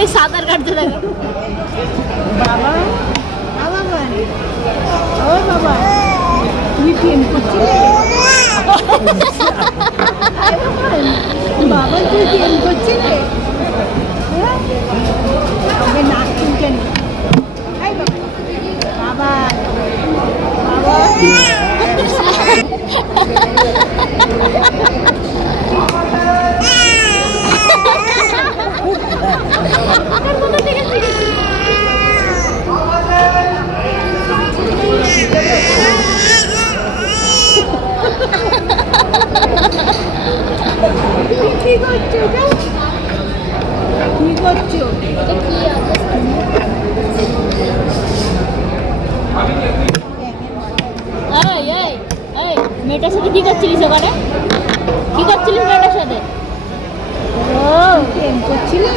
এই সাঁতার কাটতে দেখো বাবা বাবা ও বাবা তুই প্রেম করছিস বাবা তুই প্রেম করছিস আমাকে নাক চুলকে নি বাবা বাবা কি করছো কি করছো মেয়েটার সাথে কি করছিলিস ওখানে? কি করছিলিস মেয়েটার সাথে? ও প্রেম করছিলে